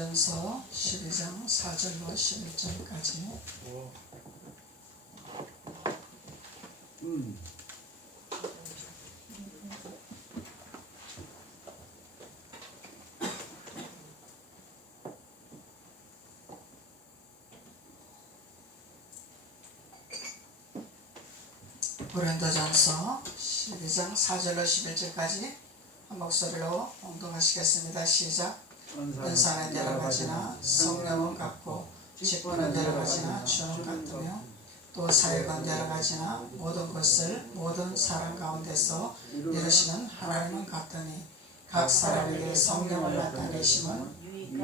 고린도전서 12장 4절로 11절까지. 고린도전서 12장 4절로 11절까지 한 목소리로 봉독하시겠습니다. 시작. 은사는 여러 가지나 성령은 같고 직분은 여러 가지나 주는 같으며 또 사역은 여러 가지나 모든 것을 모든 사람 가운데서 이루시는 하나님은 같으니 각 사람에게 성령을 나타내심은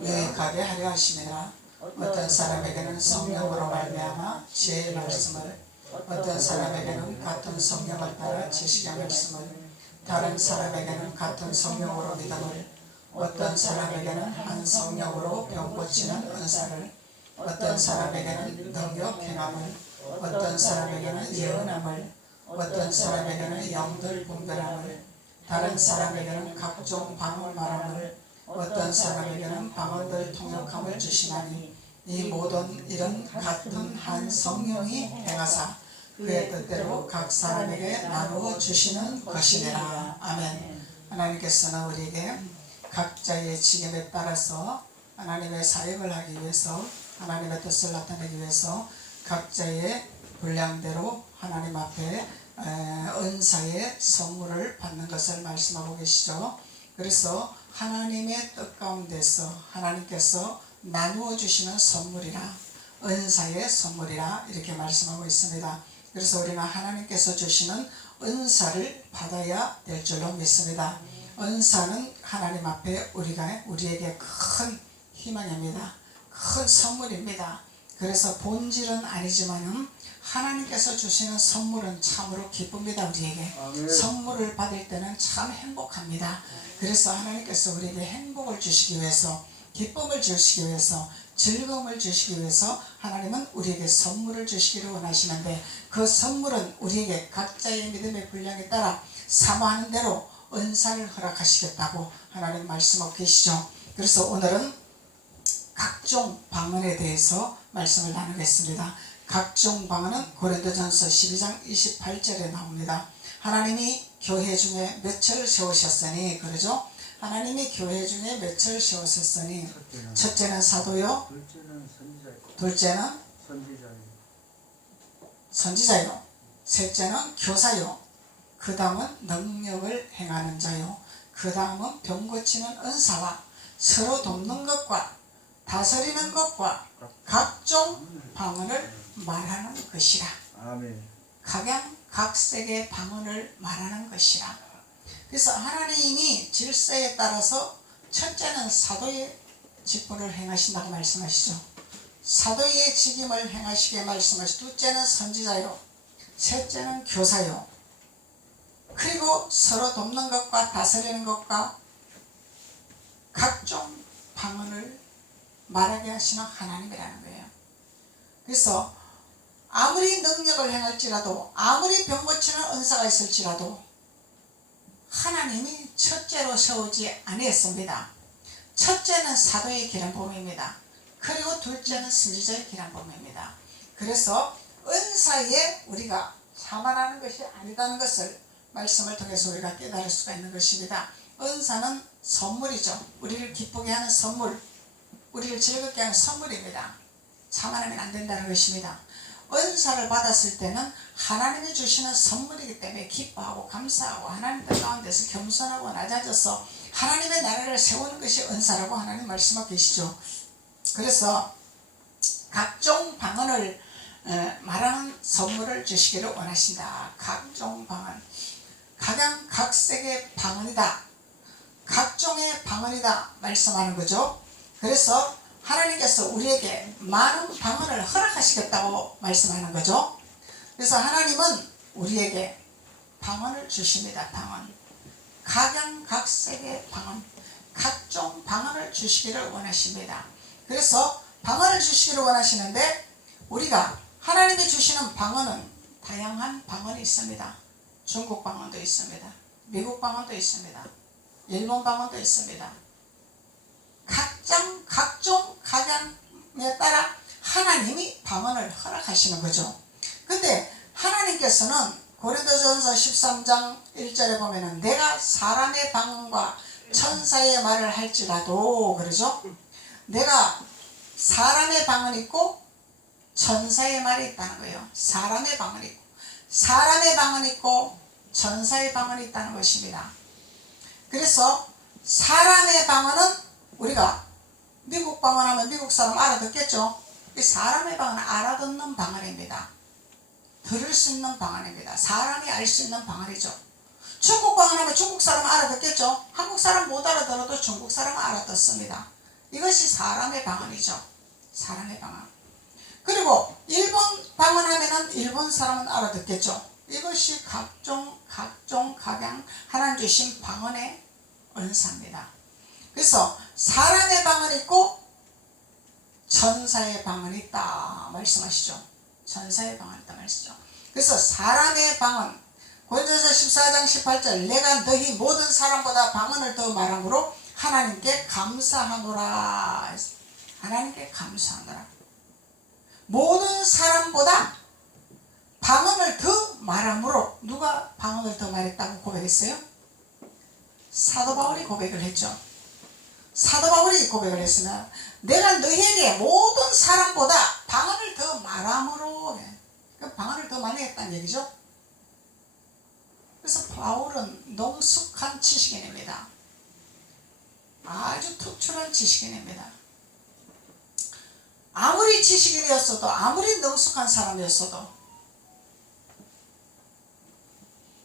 유익하게 하려 하심이라. 어떤 사람에게는 성령으로 말미암아 지혜의 말씀을, 어떤 사람에게는 같은 성령을 따라 지식의 말씀을, 다른 사람에게는 같은 성령으로 믿음을, 어떤 사람에게는 한 성령으로 병 고치는 은사를, 어떤 사람에게는 능력 행함을, 어떤 사람에게는 예언함을, 어떤 사람에게는 영들 분별함을, 다른 사람에게는 각종 방언 말함을, 어떤 사람에게는 방언들 통역함을 주시나니 이 모든 일은 같은 한 성령이 행하사 그의 뜻대로 각 사람에게 나누어 주시는 것이니라. 아멘. 하나님께서는 우리에게 각자의 직임에 따라서 하나님의 사역을 하기 위해서, 하나님의 뜻을 나타내기 위해서 각자의 분량대로 하나님 앞에 은사의 선물을 받는 것을 말씀하고 계시죠. 그래서 하나님의 뜻 가운데서 하나님께서 나누어 주시는 선물이라, 은사의 선물이라 이렇게 말씀하고 있습니다. 그래서 우리는 하나님께서 주시는 은사를 받아야 될 줄로 믿습니다. 은사는 하나님 앞에 우리에게 큰 희망입니다. 큰 선물입니다. 그래서 본질은 아니지만은 하나님께서 주시는 선물은 참으로 기쁩니다. 우리에게 선물을 받을 때는 참 행복합니다. 그래서 하나님께서 우리에게 행복을 주시기 위해서, 기쁨을 주시기 위해서, 즐거움을 주시기 위해서 하나님은 우리에게 선물을 주시기를 원하시는데, 그 선물은 우리에게 각자의 믿음의 분량에 따라 사모하는 대로 은사를 허락하시겠다고 하나님 말씀하고 계시죠. 그래서 오늘은 각종 방언에 대해서 말씀을 나누겠습니다. 각종 방언은 고린도전서 12장 28절에 나옵니다. 하나님이 교회 중에 몇을 세우셨으니, 그러죠? 하나님이 교회 중에 몇을 세우셨으니, 첫째는 사도요, 둘째는 선지자요, 셋째는 교사요, 그 다음은 능력을 행하는 자요, 그 다음은 병 고치는 은사와 서로 돕는 것과 다스리는 것과 각종 방언을 말하는 것이라. 각양각색의 방언을 말하는 것이라. 그래서 하나님이 질서에 따라서 첫째는 사도의 직분을 행하신다고 말씀하시죠. 사도의 직임을 행하시게 말씀하시고, 둘째는 선지자요, 셋째는 교사요, 그리고 서로 돕는 것과 다스리는 것과 각종 방언을 말하게 하시는 하나님이라는 거예요. 그래서 아무리 능력을 행할지라도, 아무리 병 고치는 은사가 있을지라도 하나님이 첫째로 세우지 아니했습니다. 첫째는 사도의 기름부음입니다. 그리고 둘째는 선지자의 기름부음입니다. 그래서 은사에 우리가 자만하는 것이 아니다는 것을 말씀을 통해서 우리가 깨달을 수가 있는 것입니다. 은사는 선물이죠. 우리를 기쁘게 하는 선물, 우리를 즐겁게 하는 선물입니다. 자만하면 안 된다는 것입니다. 은사를 받았을 때는 하나님이 주시는 선물이기 때문에 기뻐하고 감사하고 하나님 뜻 가운데서 겸손하고 낮아져서 하나님의 나라를 세우는 것이 은사라고 하나님 말씀하고 계시죠. 그래서 각종 방언을 말하는 선물을 주시기를 원하신다. 각종 방언, 각양각색의 방언이다, 각종의 방언이다 말씀하는 거죠. 그래서 하나님께서 우리에게 많은 방언을 허락하시겠다고 말씀하는 거죠. 그래서 하나님은 우리에게 방언을 주십니다. 방언, 각양각색의 방언, 각종 방언을 주시기를 원하십니다. 그래서 방언을 주시기를 원하시는데, 우리가 하나님이 주시는 방언은 다양한 방언이 있습니다. 중국 방언도 있습니다. 미국 방언도 있습니다. 일본 방언도 있습니다. 각종 각종 각양에 따라 하나님이 방언을 허락하시는 거죠. 근데 하나님께서는 고린도전서 13장 1절에 보면은 내가 사람의 방언과 천사의 말을 할지라도 그러죠. 내가 사람의 방언이 있고 천사의 말이 있다는 거예요. 사람의 방언이 있고 사람의 방언이 있고 천사의 방언이 있다는 것입니다. 그래서 사람의 방언은 우리가 미국 방언하면 미국 사람 알아듣겠죠. 이 사람의 방언은 알아듣는 방언입니다. 들을 수 있는 방언입니다. 사람이 알 수 있는 방언이죠. 중국 방언하면 중국 사람 알아듣겠죠. 한국 사람 못 알아들어도 중국 사람은 알아듣습니다. 이것이 사람의 방언이죠. 사람의 방언. 그리고 일본 방언하면은 일본 사람은 알아듣겠죠. 이것이 각종 각양 하나님 주신 방언의 은사입니다. 그래서 사람의 방언이 있고 천사의 방언이 있다 말씀하시죠. 천사의 방언이 있다 말씀이죠. 그래서 사람의 방언 고린도서 14장 18절 내가 너희 모든 사람보다 방언을 더 말함으로 하나님께 감사하노라. 하나님께 감사하노라. 모든 사람보다 방언을 더 말함으로 누가 방언을 더 말했다고 고백했어요? 사도 바울이 고백을 했죠. 사도 바울이 고백을 했으면 내가 너희에게 모든 사람보다 방언을 더 말함으로 방언을 더 많이 했다는 얘기죠. 그래서 바울은 능숙한 지식인입니다. 아주 특출한 지식인입니다. 아무리 지식인이었어도 아무리 능숙한 사람이었어도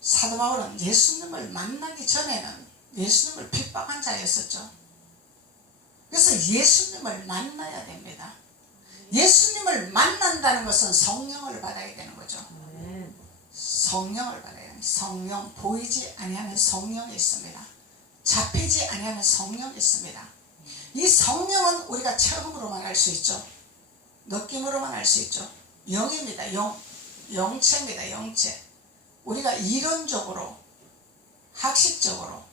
사도 바울은 예수님을 만나기 전에는 예수님을 핍박한 자였었죠. 그래서 예수님을 만나야 됩니다. 예수님을 만난다는 것은 성령을 받아야 되는 거죠. 성령을 받아야 돼요. 성령, 보이지 아니하는 성령이 있습니다. 잡히지 아니하는 성령이 있습니다. 이 성령은 우리가 처음으로만 알 수 있죠. 느낌으로만 알 수 있죠. 영입니다. 영체입니다. 영체. 우리가 이론적으로 학식적으로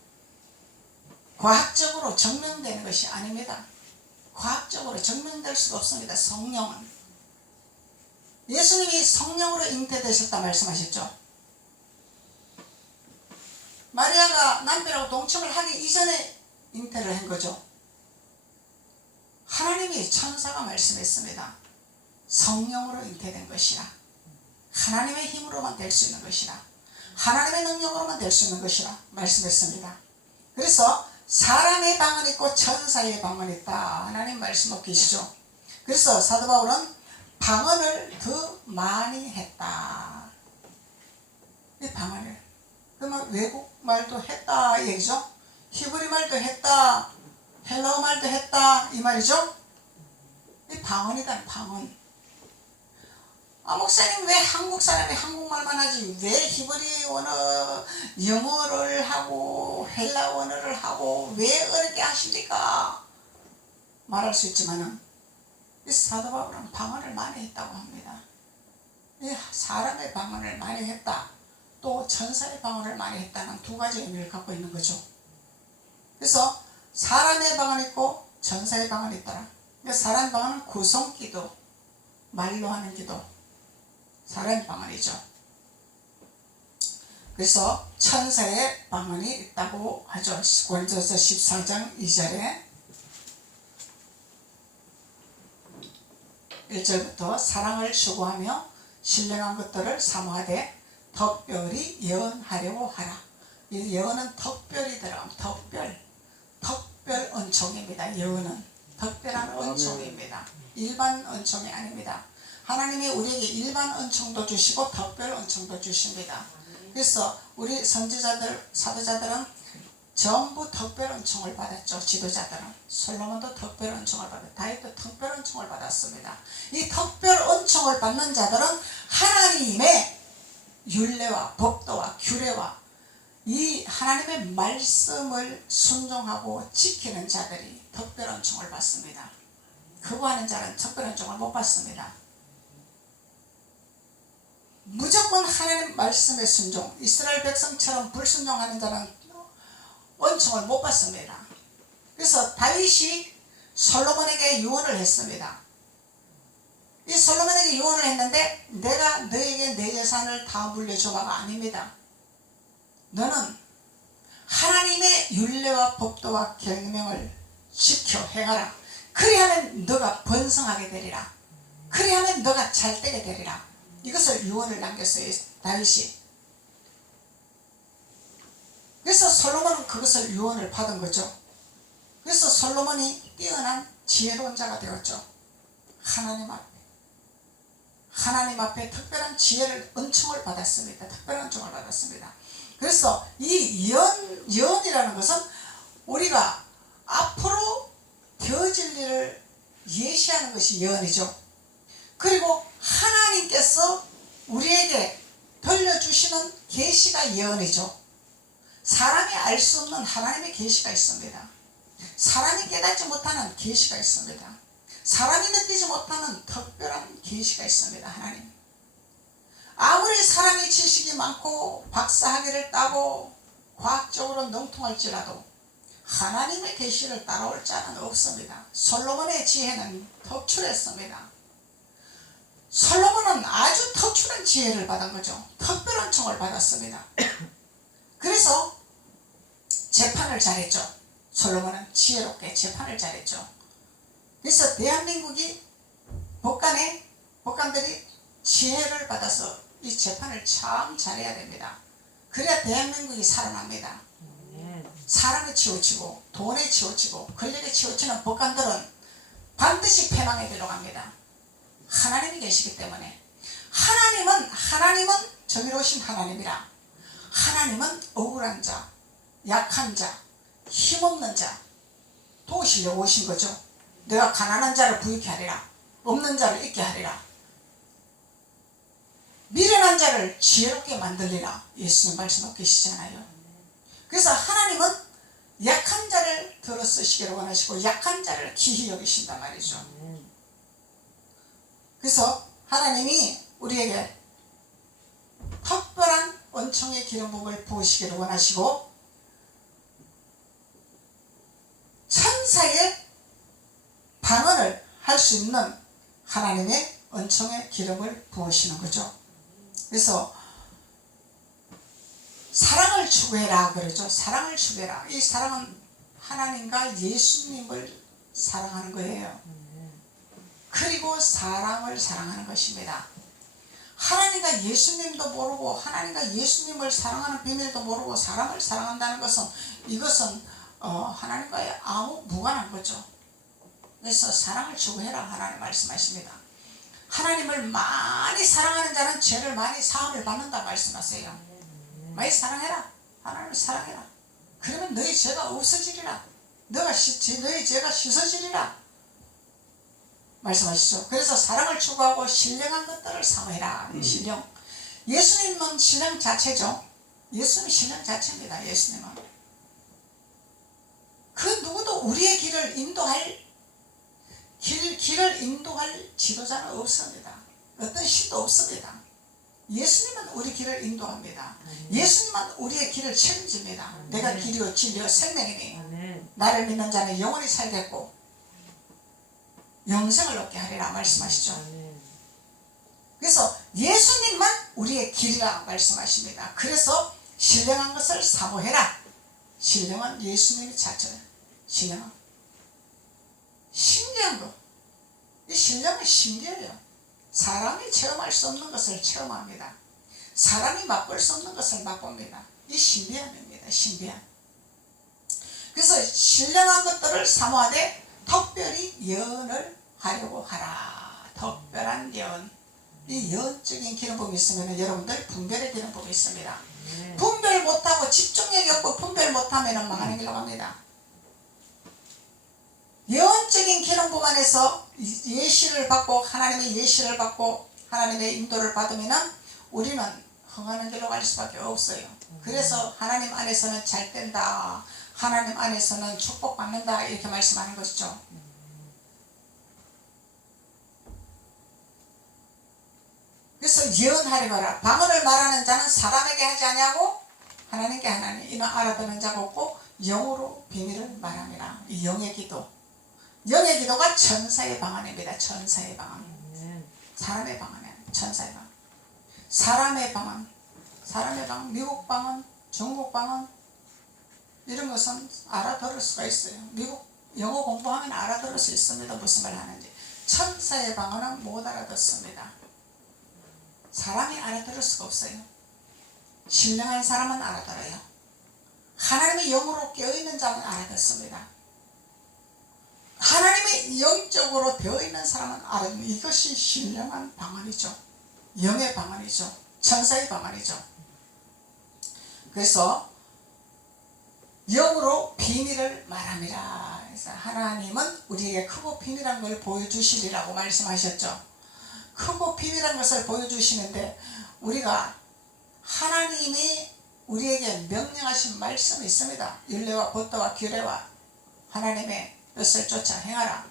과학적으로 증명되는 것이 아닙니다. 과학적으로 증명될 수가 없습니다. 성령은. 예수님이 성령으로 잉태되셨다 말씀하셨죠. 마리아가 남편하고 동침을 하기 이전에 잉태를 한 거죠. 하나님이 천사가 말씀했습니다. 성령으로 잉태된 것이라. 하나님의 힘으로만 될 수 있는 것이라. 하나님의 능력으로만 될 수 있는 것이라 말씀했습니다. 그래서 사람의 방언이 있고 천사의 방언이 있다. 하나님 말씀하고 계시죠. 그래서 사도 바울은 방언을 더 많이 했다. 이 방언을. 그러면 외국말도 했다 이 얘기죠. 히브리 말도 했다. 헬라어 말도 했다 이 말이죠. 이 방언이다. 방언. 목사님 왜 한국 사람이 한국말만 하지 왜 히브리 언어 영어를 하고 헬라 언어를 하고 왜 어렵게 하십니까? 말할 수 있지만은 이 사도 바울은 방언을 많이 했다고 합니다. 이 사람의 방언을 많이 했다. 또 천사의 방언을 많이 했다는 두 가지 의미를 갖고 있는 거죠. 그래서 사람의 방언이 있고 천사의 방언이 있더라. 그러니까 사람의 방언은 구성기도, 말로 하는 기도, 사람의 방언이죠. 그래서 천사의 방언이 있다고 하죠. 고린도서 14장 2절에 1절부터 사랑을 추구하며 신령한 것들을 사모하되 특별히 예언하려고 하라. 이 예언은 특별히 들어가면 특별 은총입니다. 예언은 특별한 은총입니다. 일반 은총이 아닙니다. 하나님이 우리에게 일반 은총도 주시고 특별 은총도 주십니다. 그래서 우리 선지자들, 사도자들은 전부 특별 은총을 받았죠. 지도자들은 솔로몬도 특별 은총을 받았고 다윗도 특별 은총을 받았습니다. 이 특별 은총을 받는 자들은 하나님의 율례와 법도와 규례와 이 하나님의 말씀을 순종하고 지키는 자들이 특별 은총을 받습니다. 거부하는 자는 특별 은총을 못 받습니다. 무조건 하나님 말씀의 순종, 이스라엘 백성처럼 불순종하는 자는 은총을 못 받습니다. 그래서 다윗이 솔로몬에게 유언을 했습니다. 이 솔로몬에게 유언을 했는데 내가 너에게 내 재산을 다 물려줘봐가 아닙니다. 너는 하나님의 율례와 법도와 계명을 지켜 행하라. 그리하면 너가 번성하게 되리라. 그리하면 너가 잘되게 되리라. 이것을 유언을 남겼어요, 다윗이. 그래서 솔로몬은 그것을 유언을 받은 거죠. 그래서 솔로몬이 뛰어난 지혜로운 자가 되었죠. 하나님 앞에 특별한 지혜를, 은총을 받았습니다. 특별한 은총을 받았습니다. 그래서 이 예언이라는 것은 우리가 앞으로 되어질 일을 예시하는 것이 예언이죠. 그리고 하나님께서 우리에게 들려주시는 계시가 예언이죠. 사람이 알 수 없는 하나님의 계시가 있습니다. 사람이 깨닫지 못하는 계시가 있습니다. 사람이 느끼지 못하는 특별한 계시가 있습니다. 하나님. 아무리 사람이 지식이 많고 박사학위를 따고 과학적으로 능통할지라도 하나님의 계시를 따라올 자는 없습니다. 솔로몬의 지혜는 특출했습니다. 솔로몬은 아주 특출한 지혜를 받은 거죠. 특별한 총을 받았습니다. 그래서 재판을 잘했죠. 솔로몬은 지혜롭게 재판을 잘했죠. 그래서 대한민국이 법관들이 지혜를 받아서 이 재판을 참 잘해야 됩니다. 그래야 대한민국이 살아납니다. 사람에 치우치고 돈에 치우치고 권력에 치우치는 법관들은 반드시 패망의 길로 갑니다. 하나님이 계시기 때문에. 하나님은 정의로우신 하나님이라. 하나님은 억울한 자, 약한 자, 힘없는 자 도우시려고 오신 거죠. 내가 가난한 자를 부유케 하리라. 없는 자를 있게 하리라. 미련한 자를 지혜롭게 만들리라. 예수님 말씀하고 계시잖아요. 그래서 하나님은 약한 자를 들어 쓰시기를 원하시고 약한 자를 귀히 여기신단 말이죠. 그래서 하나님이 우리에게 특별한 은총의 기름 부음을 부으시기를 원하시고 천사의 방언을 할 수 있는 하나님의 은총의 기름을 부으시는 거죠. 그래서 사랑을 추구해라 그러죠. 사랑을 추구해라. 이 사랑은 하나님과 예수님을 사랑하는 거예요. 그리고 사람을 사랑하는 것입니다. 하나님과 예수님도 모르고 하나님과 예수님을 사랑하는 비밀도 모르고 사람을 사랑한다는 것은 이것은 하나님과의 아무 무관한 거죠. 그래서 사랑을 추구해라 하나님 말씀하십니다. 하나님을 많이 사랑하는 자는 죄를 많이 사함을 받는다 말씀하세요. 많이 사랑해라. 하나님을 사랑해라. 그러면 너희 죄가 없어지리라. 너희 죄가 씻어지리라 말씀하시죠. 그래서 사랑을 추구하고 신령한 것들을 사모해라. 신령. 예수님은 신령 자체죠. 예수님은 신령 자체입니다. 예수님은 그 누구도 우리의 길을 인도할 지도자는 없습니다. 어떤 신도 없습니다. 예수님은 우리 길을 인도합니다. 예수님은 우리의 길을 책임집니다. 내가 길이요 진리요 생명이니 나를 믿는 자는 영원히 살겠고 영생을 얻게 하리라 말씀하시죠. 그래서 예수님만 우리의 길이라 말씀하십니다. 그래서 신령한 것을 사모해라. 신령은 예수님이 자체예요. 신령은 신기한 거. 이 신령은 신기해요. 사람이 체험할 수 없는 것을 체험합니다. 사람이 맛볼 수 없는 것을 맛봅니다. 이 신비함입니다. 신비함. 그래서 신령한 것들을 사모하되 특별히 예언을 하려고 하라. 특별한 예언. 이 예언적인 기름 부음이 있으면 여러분들 분별의 기름 부음이 있습니다. 분별 못하고 집중력이 없고 분별 못하면 망하는 길로 갑니다. 예언적인 기름 부음 안에서 예시를 받고 하나님의 예시를 받고 하나님의 인도를 받으면 우리는 흥하는 길로 갈 수밖에 없어요. 그래서 하나님 안에서는 잘 된다. 하나님 안에서는 축복받는다. 이렇게 말씀하는 것이죠. 그래서 예언하려고 하라. 방언을 말하는 자는 사람에게 하지 아니하고 하나님께 하나니 이는 알아듣는 자가 없고 영으로 비밀을 말함이라. 이 영의 기도. 영의 기도가 천사의 방언입니다. 천사의 방언. 사람의 방언이 아니에요. 천사의 방언. 사람의 방언, 사람의 방언, 미국 방언, 중국 방언 이런 것은 알아들을 수가 있어요. 미국 영어 공부하면 알아들을 수 있습니다. 무슨 말 하는지. 천사의 방언은 못 알아듣습니다. 사람이 알아들을 수가 없어요. 신령한 사람은 알아들어요. 하나님의 영으로 깨어있는 자는 알아듣습니다. 하나님의 영적으로 되어있는 사람은 알아듣는, 이것이 신령한 방언이죠. 영의 방언이죠. 천사의 방언이죠. 그래서 영으로 비밀을 말함이라. 그래서 하나님은 우리에게 크고 비밀한 걸 보여주시리라고 말씀하셨죠. 크고 비밀한 것을 보여주시는데 우리가 하나님이 우리에게 명령하신 말씀이 있습니다. 율례와 법도와 규례와 하나님의 뜻을 쫓아 행하라.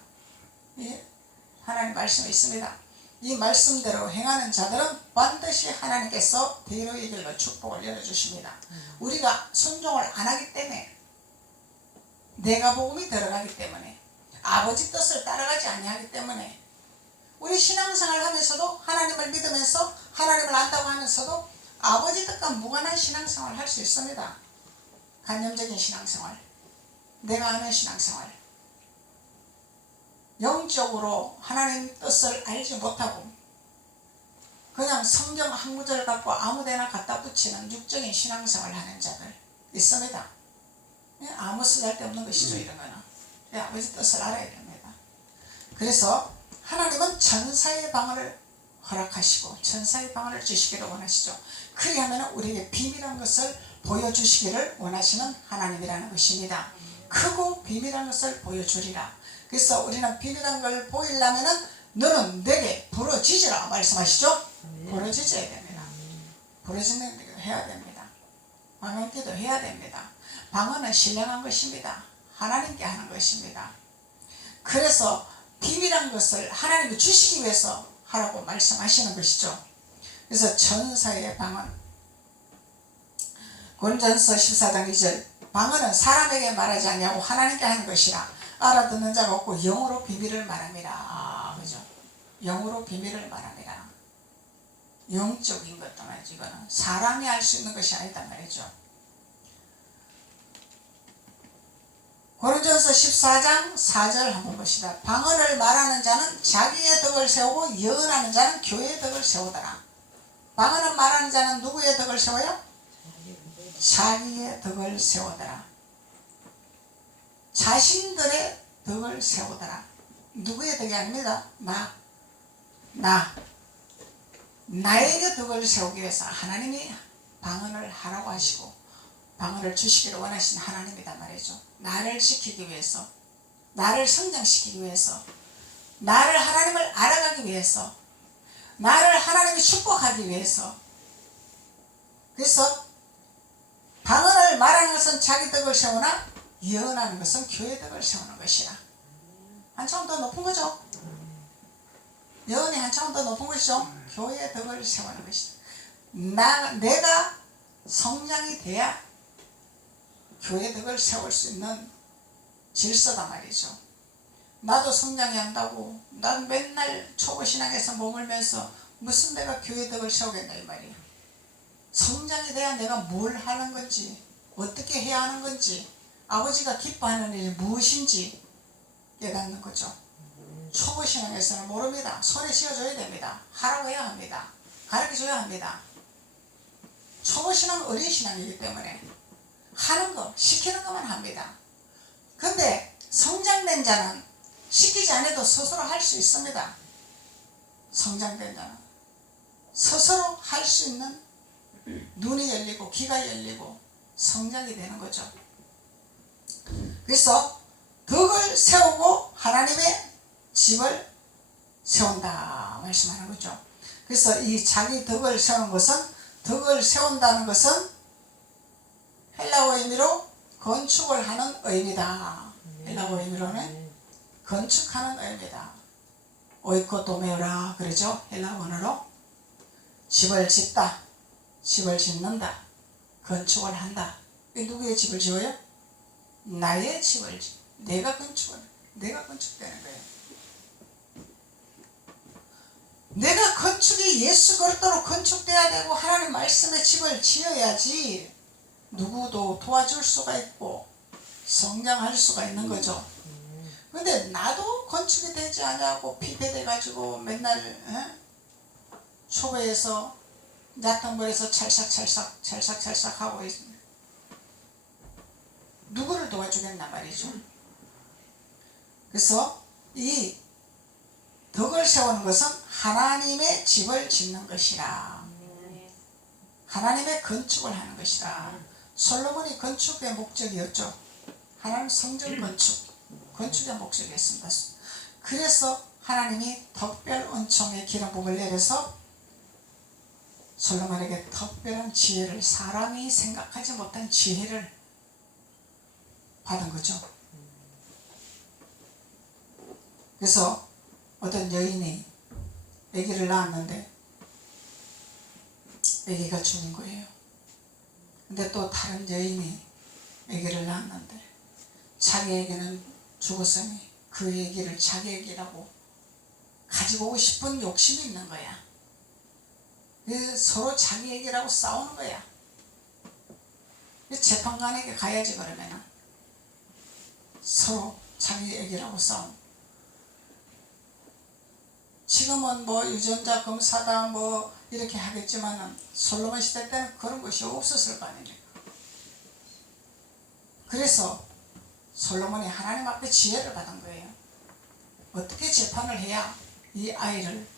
하나님 말씀이 있습니다. 이 말씀대로 행하는 자들은 반드시 하나님께서 대로의 길로 축복을 열어주십니다. 우리가 순종을 안 하기 때문에, 내가 복음이 들어가기 때문에, 아버지 뜻을 따라가지 아니하기 때문에, 우리 신앙생활 하면서도 하나님을 믿으면서 하나님을 안다고 하면서도 아버지 뜻과 무관한 신앙생활을 할 수 있습니다. 관념적인 신앙생활, 내가 아는 신앙생활, 영적으로 하나님 뜻을 알지 못하고 그냥 성경 한 구절 갖고 아무데나 갖다 붙이는 육적인 신앙생활을 하는 자들 있습니다. 아무 쓸데없는 것이죠. 이런 거는 아버지 뜻을 알아야 됩니다. 그래서 하나님은 천사의 방언을 허락하시고 천사의 방언을 주시기를 원하시죠. 그리하면 우리에게 비밀한 것을 보여주시기를 원하시는 하나님이라는 것입니다. 크고 비밀한 것을 보여주리라. 그래서 우리는 비밀한 걸 보이려면 너는 내게 부러지지라 말씀하시죠. 부러지져야 됩니다. 부러지는 게 해야 됩니다. 방언기도 해야 됩니다. 방언은 신령한 것입니다. 하나님께 하는 것입니다. 그래서 비밀한 것을 하나님이 주시기 위해서 하라고 말씀하시는 것이죠. 그래서 천사의 방언, 고린도전서 14장 2절, 방언은 사람에게 말하지 아니하고 하나님께 하는 것이라. 알아듣는 자가 없고 영으로 비밀을 말함이라. 그죠? 영으로 비밀을 말함이라. 영적인 것도 말이죠. 이거는 사람이 알 수 있는 것이 아니다 말이죠. 고린도전서 14장 4절 한번 봅시다. 방언을 말하는 자는 자기의 덕을 세우고 예언하는 자는 교회의 덕을 세우더라. 방언을 말하는 자는 누구의 덕을 세워요? 자기의 덕을 세우더라. 자신들의 덕을 세우더라. 누구의 덕이 아닙니다. 나에게 덕을 세우기 위해서 하나님이 방언을 하라고 하시고 방언을 주시기를 원하신 하나님이단 말이죠. 나를 지키기 위해서, 나를 성장시키기 위해서, 나를 하나님을 알아가기 위해서, 나를 하나님이 축복하기 위해서. 그래서 방언을 말하는 것은 자기 덕을 세우나 예언하는 것은 교회 덕을 세우는 것이라. 한참 더 높은 거죠. 예언이 한참 더 높은 것이죠. 교회의 덕을 세우는 것이다. 내가 성장이 돼야 교회 덕을 세울 수 있는 질서단 말이죠. 나도 성장이 한다고 난 맨날 초보신앙에서 머물면서 무슨 내가 교회 덕을 세우겠나 이 말이에요. 성장이 돼야 내가 뭘 하는 건지, 어떻게 해야 하는 건지, 아버지가 기뻐하는 일이 무엇인지 깨닫는 거죠. 초보신앙에서는 모릅니다. 손에 쥐어줘야 됩니다. 하라고 해야 합니다. 가르쳐줘야 합니다. 초보신앙은 어린 신앙이기 때문에 하는 거, 시키는 것만 합니다. 근데 성장된 자는 시키지 않아도 스스로 할 수 있습니다. 성장된 자는 스스로 할 수 있는 눈이 열리고 귀가 열리고 성장이 되는 거죠. 그래서 덕을 세우고 하나님의 집을 세운다 말씀하는 거죠. 그래서 이 자기 덕을 세우는 것은, 덕을 세운다는 것은 헬라어 의미로 건축을 하는 의미다. 헬라어 의미로는 건축하는 의미다. 오이코도메오라 그러죠. 헬라어 언어로 집을 짓다, 집을 짓는다, 건축을 한다. 누구의 집을 지어요? 나의 집을, 내가 건축을, 내가 건축되는 거예요. 내가 건축이 예수 그리스도로 건축돼야 되고 하나님 말씀의 집을 지어야지 누구도 도와줄 수가 있고 성장할 수가 있는 거죠. 근데 나도 건축이 되지 않냐고 피폐돼 가지고 맨날 초보에서 얕탕벌에서 찰싹 하고 있습니다. 누구를 도와주겠나 말이죠. 그래서 이 덕을 세우는 것은 하나님의 집을 짓는 것이라, 하나님의 건축을 하는 것이라. 솔로몬이 건축의 목적이었죠. 하나님 성전 건축의 목적이었습니다. 그래서 하나님이 특별 은총의 기름 부음을 내려서 솔로몬에게 특별한 지혜를, 사람이 생각하지 못한 지혜를 받은 거죠. 그래서 어떤 여인이 아기를 낳았는데 아기가 죽은 거예요. 근데 또 다른 여인이 아기를 낳았는데 자기 아기는 죽었으니 그 아기를 자기 아기라고 가지고 오고 싶은 욕심이 있는 거야. 서로 자기 아기라고 싸우는 거야. 재판관에게 가야지. 그러면은 서로 자기 아기라고 싸움. 지금은 뭐 유전자 검사다 뭐 이렇게 하겠지만은 솔로몬 시대 때는 그런 것이 없었을 거 아닙니까? 그래서 솔로몬이 하나님 앞에 지혜를 받은 거예요. 어떻게 재판을 해야 이 아이를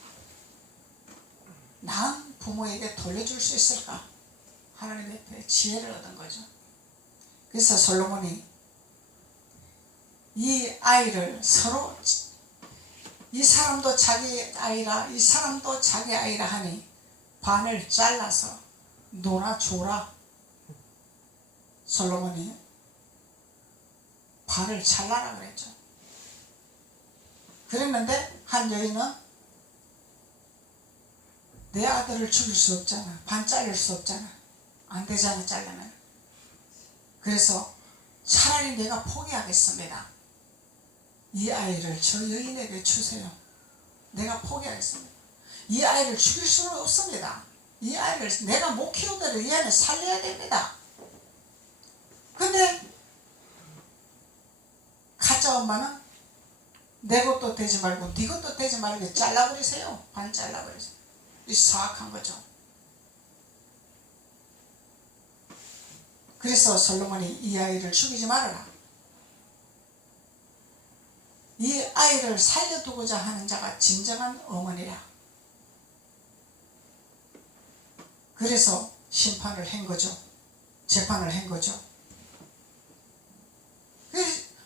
낳은 부모에게 돌려줄 수 있을까? 하나님 앞에 지혜를 얻은 거죠. 그래서 솔로몬이 이 아이를 서로, 이 사람도 자기 아이라 이 사람도 자기 아이라 하니 반을 잘라서 놀아줘라. 솔로몬이 반을 잘라라 그랬죠. 그랬는데 한 여인은 내 아들을 죽일 수 없잖아, 반 자를 수 없잖아, 안 되잖아 자르면. 그래서 차라리 내가 포기하겠습니다. 이 아이를 저 여인에게 주세요. 내가 포기하겠습니다. 이 아이를 죽일 수는 없습니다. 이 아이를 내가 못 키우더라도 이 아이를 살려야 됩니다. 근데 가짜 엄마는 내 것도 되지 말고 네 것도 되지 말고 잘라버리세요. 반 잘라버리세요. 이 사악한 거죠. 그래서 솔로몬이 이 아이를 죽이지 말아라. 이 아이를 살려두고자 하는 자가 진정한 어머니라. 그래서 심판을 한 거죠. 재판을 한 거죠.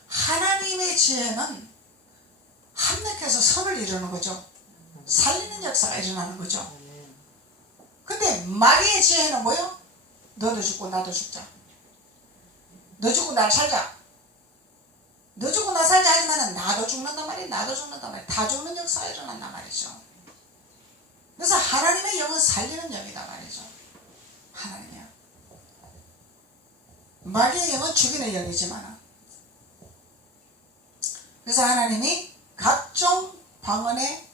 하나님의 지혜는 합력해서 선을 이루는 거죠. 살리는 역사가 일어나는 거죠. 근데 마리의 지혜는 뭐요? 너도 죽고 나도 죽자. 너 죽고 날 살자. 너 죽고 나 살자 하지만 나도 죽는단 말이야. 나도 죽는단 말이야. 다 죽는 역사가 일어난단 말이죠. 그래서 하나님의 영은 살리는 영이다 말이죠. 하나님의 영. 마귀의 영은 죽이는 영이지만, 그래서 하나님이 각종 방언의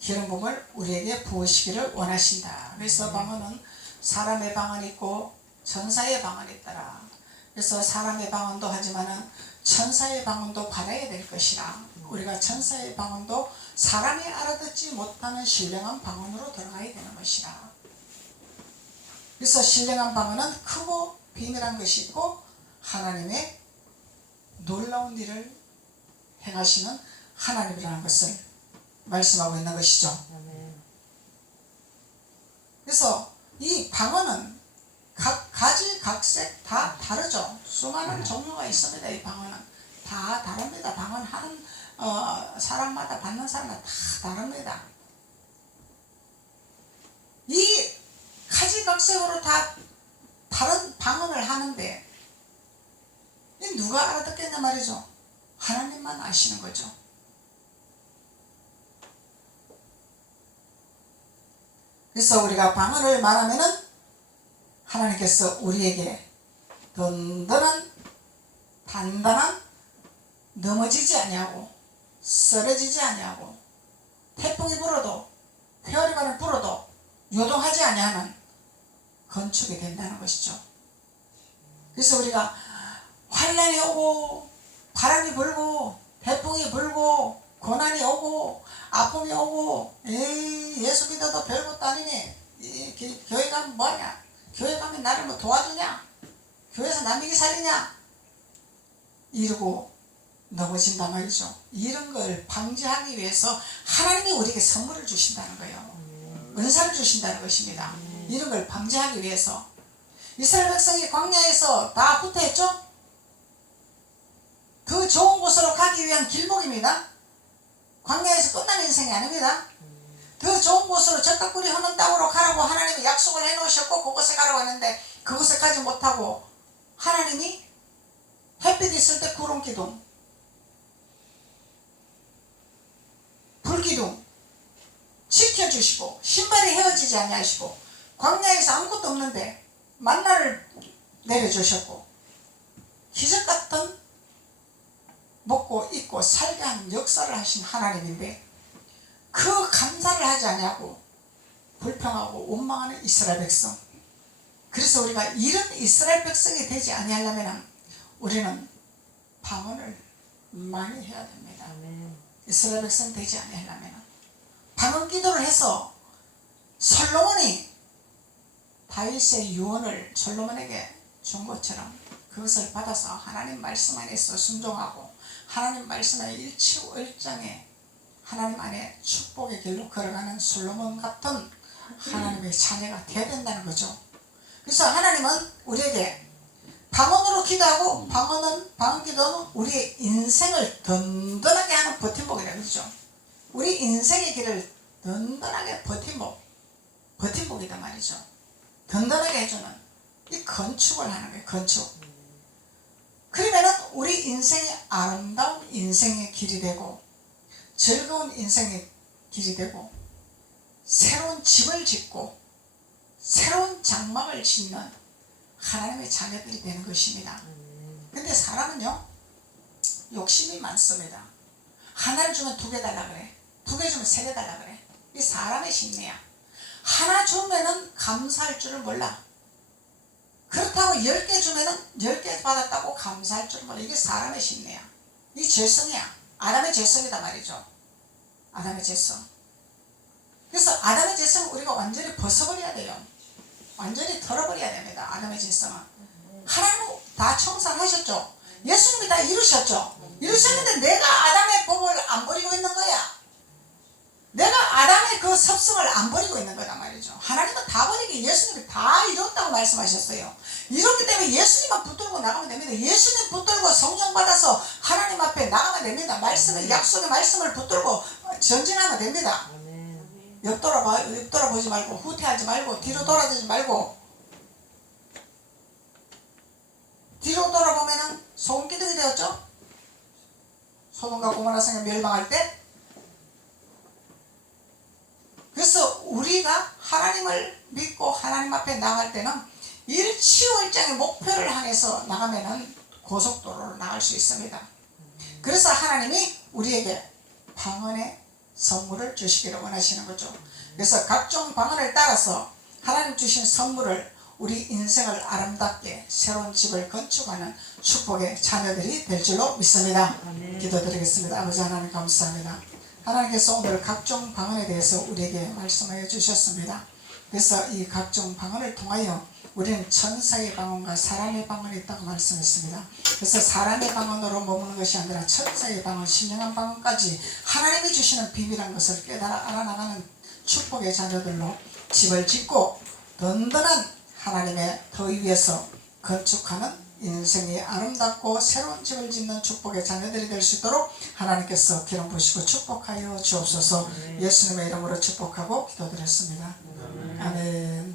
기름 부음을 우리에게 부으시기를 원하신다. 그래서 방언은 사람의 방언이 있고 천사의 방언이 있더라. 그래서 사람의 방언도 하지만은 천사의 방언도 받아야 될 것이라. 우리가 천사의 방언도 사람이 알아듣지 못하는 신령한 방언으로 들어가야 되는 것이라. 그래서 신령한 방언은 크고 비밀한 것이 있고 하나님의 놀라운 일을 행하시는 하나님이라는 것을 말씀하고 있는 것이죠. 그래서 이 방언은 각 가지 각색 다 다르죠. 수많은 종류가 있습니다. 이 방언은 다 다릅니다. 방언하는 사람마다 받는 사람마다 다 다릅니다. 이 가지각색으로 다 다른 방언을 하는데 누가 알아듣겠냐 말이죠. 하나님만 아시는 거죠. 그래서 우리가 방언을 말하면은 하나님께서 우리에게 단단한 넘어지지 아니하고 쓰러지지 아니하고 태풍이 불어도 회오리바람이 불어도 요동하지 아니하는 건축이 된다는 것이죠. 그래서 우리가 환난이 오고 바람이 불고 태풍이 불고 고난이 오고 아픔이 오고 에이 예수 믿어도 별것도 아니네, 교회 가면 뭐하냐, 교회 가면 나를 뭐 도와주냐, 교회에서 남에게 살리냐 이러고 넘어진단 말이죠. 이런 걸 방지하기 위해서 하나님이 우리에게 선물을 주신다는 거예요. 은사를 주신다는 것입니다. 이런 걸 방지하기 위해서. 이스라엘 백성이 광야에서 다 후퇴했죠? 그 좋은 곳으로 가기 위한 길목입니다. 광야에서 끝난 인생이 아닙니다. 더 좋은 곳으로 적과 꿀이 흐는 땅으로 가라고 하나님이 약속을 해놓으셨고 그곳에 가라고 했는데 그곳에 가지 못하고 하나님이 햇빛 있을 때 구름 기둥, 불 기둥 지켜주시고 신발이 헤어지지 아니하시고 광야에서 아무것도 없는데 만나를 내려주셨고 기적같은 먹고 입고 살게 하는 역사를 하신 하나님인데 그 감사를 하지 아니하고 불평하고 원망하는 이스라엘 백성. 그래서 우리가 이런 이스라엘 백성이 되지 아니하려면 우리는 방언을 많이 해야 됩니다. 이스라엘 백성 되지 아니하려면 방언 기도를 해서 솔로몬이 다윗의 유언을 솔로몬에게 준 것처럼 그것을 받아서 하나님 말씀 안에서 순종하고 하나님 말씀의 일치월장에 하나님 안에 축복의 길로 걸어가는 솔로몬 같은 하나님의 자녀가 되어야 된다는 거죠. 그래서 하나님은 우리에게 방언으로 기도하고 방언 기도는 우리의 인생을 든든하게 하는 버팀목이라고 그러죠. 우리 인생의 길을 든든하게 버팀목이다 말이죠. 든든하게 해주는 이 건축을 하는 거예요. 건축. 그러면은 우리 인생이 아름다운 인생의 길이 되고 즐거운 인생의 길이 되고 새로운 집을 짓고 새로운 장막을 짓는 하나님의 자녀들이 되는 것입니다. 근데 사람은요 욕심이 많습니다. 하나를 주면 2개 달라 그래, 2개 주면 3개 달라 그래. 이 사람의 심리야. 하나 주면은 감사할 줄을 몰라. 그렇다고 10개 주면은 10개 받았다고 감사할 줄을 몰라. 이게 사람의 심리야. 이 죄성이야. 아담의 죄성이다 말이죠. 아담의 죄성. 그래서 아담의 죄성을 우리가 완전히 벗어버려야 돼요. 완전히 털어버려야 됩니다. 아담의 죄성은. 하나님은 다 청산하셨죠. 예수님이 다 이루셨죠. 이루셨는데 내가 아담의 법을 안 버리고 있는 거야. 내가 아담의 그 섭성을 안 버리고 있는 거란 말이죠. 하나님은 다 버리기 예수님이 다 이뤘다고 말씀하셨어요. 이렇기 때문에 예수님만 붙들고 나가면 됩니다. 예수님 붙들고 성령 받아서 하나님 앞에 나가면 됩니다. 말씀을, 약속의 말씀을 붙들고 전진하면 됩니다. 옆 돌아보지 말고 후퇴하지 말고 뒤로 돌아지지 말고. 뒤로 돌아보면은 소금 기둥이 되었죠. 소돔과 고모라 성에 멸망할 때. 그래서 우리가 하나님을 믿고 하나님 앞에 나갈 때는 일치월장의 목표를 향해서 나가면은 고속도로로 나갈 수 있습니다. 그래서 하나님이 우리에게 방언의 선물을 주시기를 원하시는 거죠. 그래서 각종 방언을 따라서 하나님 주신 선물을 우리 인생을 아름답게 새로운 집을 건축하는 축복의 자녀들이 될 줄로 믿습니다. 기도드리겠습니다. 아버지 하나님 감사합니다. 하나님께서 오늘 각종 방언에 대해서 우리에게 말씀하여 주셨습니다. 그래서 이 각종 방언을 통하여 우리는 천사의 방언과 사람의 방언이 있다고 말씀했습니다. 그래서 사람의 방언으로 머무는 것이 아니라 천사의 방언, 신령한 방언까지 하나님이 주시는 비밀한 것을 깨달아 알아나가는 축복의 자녀들로 집을 짓고 든든한 하나님의 터 위에서 건축하는 인생이 아름답고 새로운 집을 짓는 축복의 자녀들이 될 수 있도록 하나님께서 기름 부으시고 축복하여 주옵소서. 예수님의 이름으로 축복하고 기도드렸습니다. 아멘.